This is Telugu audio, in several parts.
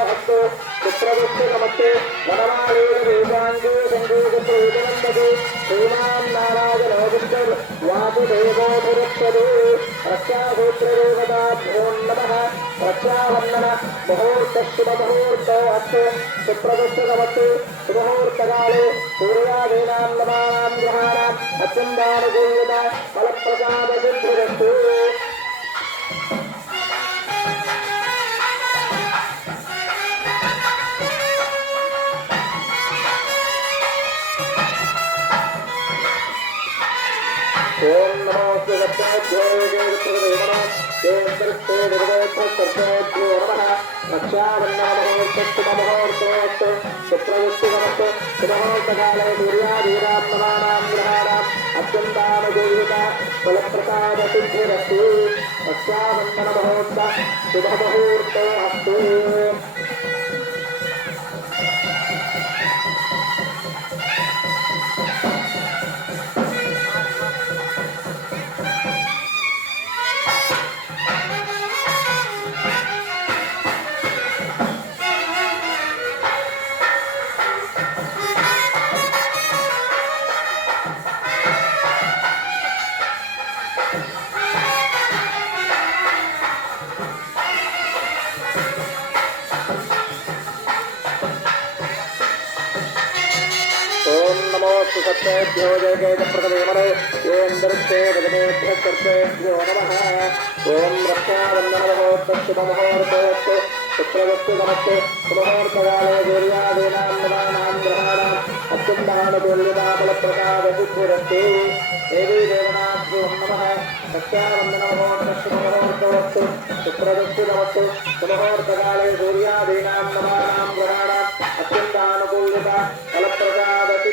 హస్తు చిత్రగుప్త నమస్తే వనమాలేన వేదాంగే సంగీతప్రయోజనందదు శ్రీమాన్ నారాయణోదిష్టర్ వాసుదేవో పురక్షదు రక్షాసూత్రదేవతాభ్యో నమ రక్షావర్ణన ముహూర్త శుభ ముహూర్తో అస్తు చిత్రగుప్త నమస్తే శుభముహూర్తకాలే సూర్యాదీనాం నమానాం గ్రహాణాం నమో శ్రీగత్యాధ్యోగేంద్రస్తే నమ రక్షావన్నమహోర్తమహోర్తోస్తు సుప్రవృత్తిగమస్తు శుభమోర్తకాలే సూర్యాదీనాం నమానాం नमोस्तु सत्तेभ्यो जयकेतप्रदमेमने ॐ दृष्टे भजनेभ्यस्तर्तेभ्यो नमः। ॐ रक्षाबन्धनमहोत्तशुभमुहूर्तयत् शुक्रवस्तु नमस्ते। मुहूर्तकाले देव्यादीनां नमानां ग्रहाणाम् अत्युन्नामतुल्यताबलप्रकाशपुरस्ते देवी नमः। रक्षाबन्धनमहोत्तशुभमुहूर्तवस्तु शुक्रवस्तु नमस्तु। मुहूर्तकाले सूर्यादीनां नमानां ग्रहाणाम् अत्यन्तानुकूल्यता फलप्रदादति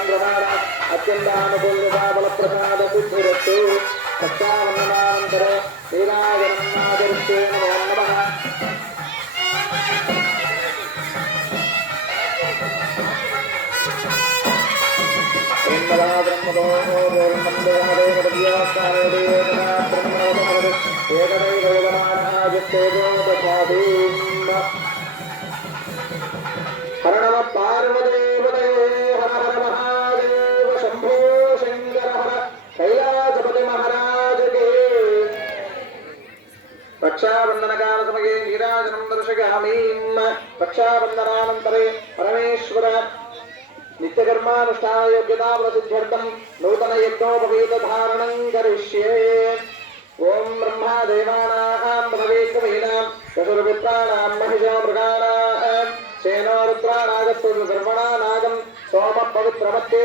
నమానాం గ్రహాణాం అత్యంతానుకూల్యతాబలప్రసాద సిద్ధిరస్తు రక్షాబంధనానంతర శ్రీరాజనన్నాదృష్టే నమో నమః బ్రహ్మదా బ్రహ్మదో రక్షాబంధనకాల సమయే నీరాజనం దర్శయామీం రక్షాబంధనానంతరే పరమేశ్వర నిత్యకర్మానుష్ఠానయోగ్యతా ప్రసిద్ధ్యర్థం నూతన యజ్ఞోపవీత ధారణం కరిష్యే ఓం బ్రహ్మా దేవానాం భవేకమీనాం చతుర్విప్రాణాం మహిషా మృగాణాం సేనో రుద్రానాగస్సు సర్వణానాగం సోమ పవిత్రమత్తే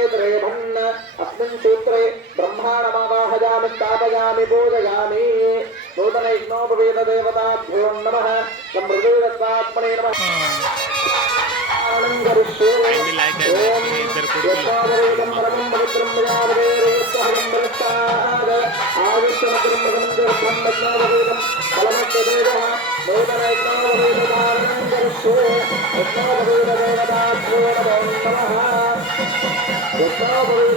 नूतनैष्णोपवेद देवताभ्यो नमः समृदेवत्वात्मने नमः नूतनैष्णोपवेद देवताभ्यो नमः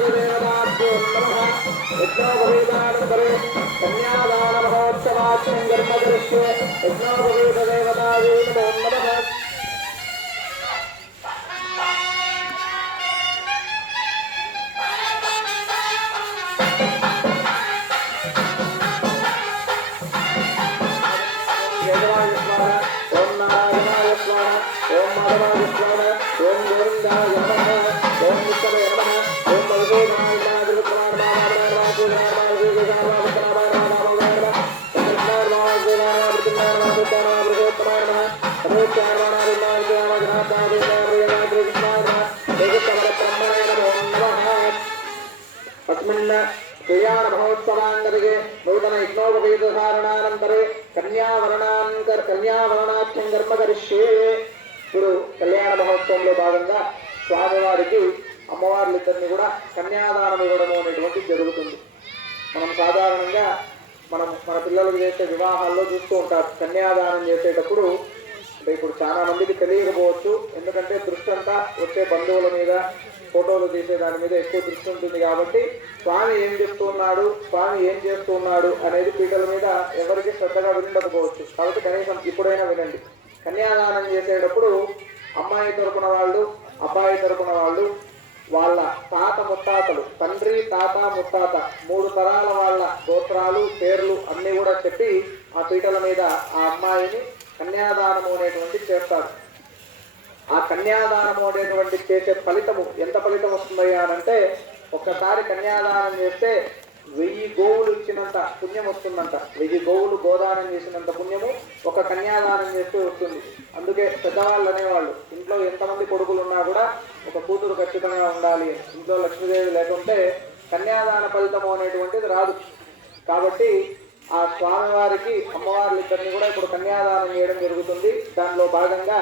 దేవతాభ్యో నమః సమృద్ధేవత్వాత్మనే నమః కన్యాదాన మహోత్సవాచ్యం కర్మ దృశ్యే యజ్ఞోపవేద దేవతాయే నమో నమః కేశవాయ తస్మిన్ కళ్యాణ మహోత్సవాంగతిಗೆ నూతన యజ్ఞోపవీతధారణానంతరే కన్యావరణాంతర కన్యావరణాఖ్యం కర్మ కరిష్యే ఇప్పుడు కళ్యాణ మహోత్సవంలో భాగంగా స్వామివారికి అమ్మవార్లు ఇద్దరిని కూడా కన్యాదానం ఇవ్వడము అనేటువంటిది జరుగుతుంది. మనం సాధారణంగా మనం మన పిల్లలకు చేసే వివాహాల్లో చూస్తూ ఉంటారు కన్యాదానం చేసేటప్పుడు అంటే ఇప్పుడు చాలా మందికి తెలియకపోవచ్చు. ఎందుకంటే దృష్టి అంతా వచ్చే బంధువుల మీద ఫోటోలు తీసే దాని మీద ఎక్కువ దృష్టి ఉంటుంది కాబట్టి స్వామి ఏం చెప్తున్నాడు స్వామి ఏం చేస్తున్నాడు అనేది పీటల మీద ఎవరికి శ్రద్ధగా వినకపోవచ్చు కాబట్టి కనీసం ఇప్పుడైనా వినండి. కన్యాదానం చేసేటప్పుడు అమ్మాయి తరపున వాళ్ళు అబ్బాయి తరపున వాళ్ళు వాళ్ళ తాత ముత్తాతలు తండ్రి తాత ముత్తాత మూడు తరాల వాళ్ళ గోత్రాలు పేర్లు అన్నీ కూడా చెప్పి ఆ పీటల మీద ఆ అమ్మాయిని కన్యాదానము అనేటువంటి చేస్తారు. ఆ కన్యాదానము అనేటువంటి చేసే ఫలితము ఎంత ఫలితం వస్తుందయ్యా అంటే ఒక్కసారి కన్యాదానం చేస్తే వెయ్యి గోవులు ఇచ్చినంత పుణ్యం వస్తుందంట. వెయ్యి గోవులు గోదానం చేసినంత పుణ్యము ఒక కన్యాదానం చేస్తే వస్తుంది. అందుకే పెద్దవాళ్ళు అనేవాళ్ళు ఇంట్లో ఎంతమంది కొడుకులు ఉన్నా కూడా ఒక కూతురు ఖచ్చితంగా ఉండాలి. ఇంట్లో లక్ష్మీదేవి లేకుంటే కన్యాదాన ఫలితము అనేటువంటిది రాదు. కాబట్టి ఆ స్వామివారికి అమ్మవార్లు ఇద్దరిని కూడా ఇప్పుడు కన్యాదానం చేయడం జరుగుతుంది. దానిలో భాగంగా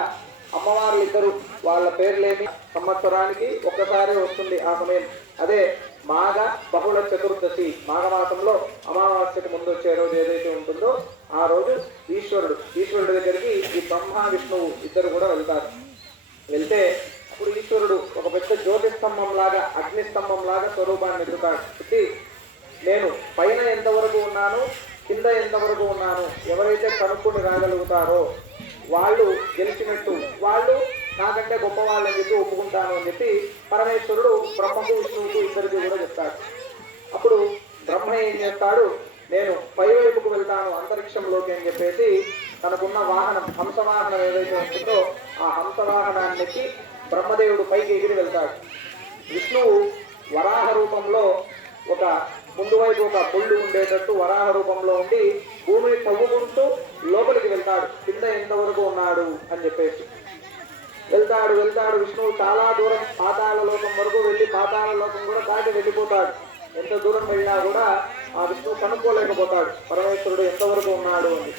అమ్మవార్లు ఇద్దరు వాళ్ళ పేర్లేమి సంవత్సరానికి ఒక్కసారి వస్తుంది ఆ సమయం. అదే మాఘ బహుళ చతుర్దశి మాఘమాసంలో అమావాస్యకు ముందు వచ్చే రోజు ఏదైతే ఉంటుందో ఆ రోజు ఈశ్వరుడు ఈశ్వరుడి దగ్గరికి ఈ బ్రహ్మ విష్ణువు ఇద్దరు కూడా వెళ్తారు. వెళ్తే అప్పుడు ఈశ్వరుడు ఒక పెద్ద జ్యోతి స్తంభం లాగా అగ్నిస్తంభం లాగా స్వరూపాన్ని ఎదుగుతాడు ఎత్తి నేను పైన ఎంతవరకు ఉన్నాను కింద ఎంతవరకు ఉన్నాను ఎవరైతే కనుక్కుని రాగలుగుతారో వాళ్ళు గెలిచినట్టు వాళ్ళు నాకంటే గొప్ప వాళ్ళని చెప్పి ఒప్పుకుంటాను అని చెప్పి పరమేశ్వరుడు బ్రహ్మకు విష్ణువుకు ఇద్దరికి కూడా చెప్తాడు. అప్పుడు బ్రహ్మ ఏం చేస్తాడు? నేను పైవైపుకు వెళ్తాను అంతరిక్షంలోకి అని చెప్పేసి తనకున్న వాహనం హంస వాహనం ఏదైతే ఉంటుందో ఆ హంసవాహనానికి బ్రహ్మదేవుడు పైకి ఎగిరి వెళ్తాడు. విష్ణువు వరాహ రూపంలో ఒక ముందు వైపు ఒక ముళ్ళు ఉండేటట్టు వరాహ రూపంలో ఉండి భూమిని తవ్వుకుంటూ లోపలికి వెళ్తాడు. కింద ఎంతవరకు ఉన్నాడు అని చెప్పేసి. వెళ్తాడు వెళ్తాడు విష్ణువు చాలా దూరం పాతాళ లోకం వరకు వెళ్ళి పాతాళ లోకం కూడా దాటి వెళ్ళిపోతాడు. ఎంత దూరం వెళ్ళినా కూడా ఆ విష్ణువు కనుక్కోలేకపోతాడు. పరమేశ్వరుడు ఎంతవరకు ఉన్నాడు అని.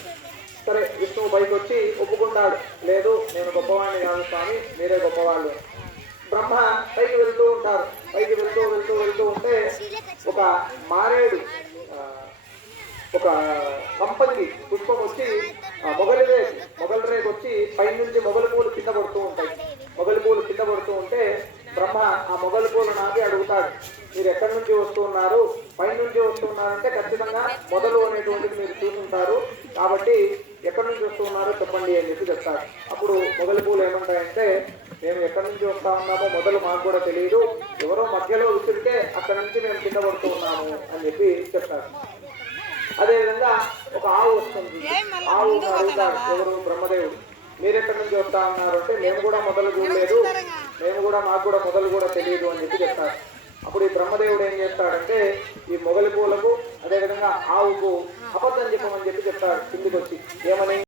సరే విష్ణువు పైకి వచ్చి ఒప్పుకుంటాడు. లేదు నేను గొప్పవాణ్ణి కాదు స్వామి మీరే గొప్పవాళ్ళు. బ్రహ్మ పైకి వెళ్తూ ఉంటారు. పైకి వెళ్తూ వెళ్తూ వెళ్తూ ఉంటే ఒక మారేడు ఒక కంపంగి పుష్పం వచ్చి ఆ వచ్చి పైనుంచి మొగలి పూలు కింద పడుతూ ఉంటాయి. మొగలి పూలు కింద పడుతూ ఉంటే బ్రహ్మ ఆ మొగలి పూలు నాపి అడుగుతాడు. మీరు ఎక్కడి నుంచి వస్తున్నారు? పైనుంచి వస్తున్నారంటే ఖచ్చితంగా మొదలు అనేటువంటిది మీరు చూసుంటారు. కాబట్టి ఎక్కడి నుంచి వస్తున్నారో చెప్పండి అని చెప్పి చెప్తారు. అప్పుడు మొగలి పూలు ఏమంటాయంటే మేము ఎక్కడి నుంచి వస్తా ఉన్నామో మొదలు మాకు కూడా తెలియదు. ఎవరో మధ్యలో విసిరితే అక్కడి నుంచి మేము కింద పడుతూ ఉన్నాము అని చెప్పి చెప్తారు. అదేవిధంగా ఒక ఆవు వస్తుంది. ఆవు అడుగుతాడు ఎవరు? బ్రహ్మదేవుడు. మీరు ఎక్కడి నుంచి వస్తా ఉన్నారు అంటే మేము కూడా మొదలు చూడలేదు. మేము కూడా మాకు కూడా మొదలు కూడా తెలియదు అని చెప్పి చెప్తారు. అప్పుడు ఈ బ్రహ్మదేవుడు ఏం చేస్తాడంటే ఈ మొగలి పూలకు అదేవిధంగా ఆవుకు అబద్ధం చెప్పమని చెప్పి చెప్తాడు. కిందికి వచ్చి ఏమని?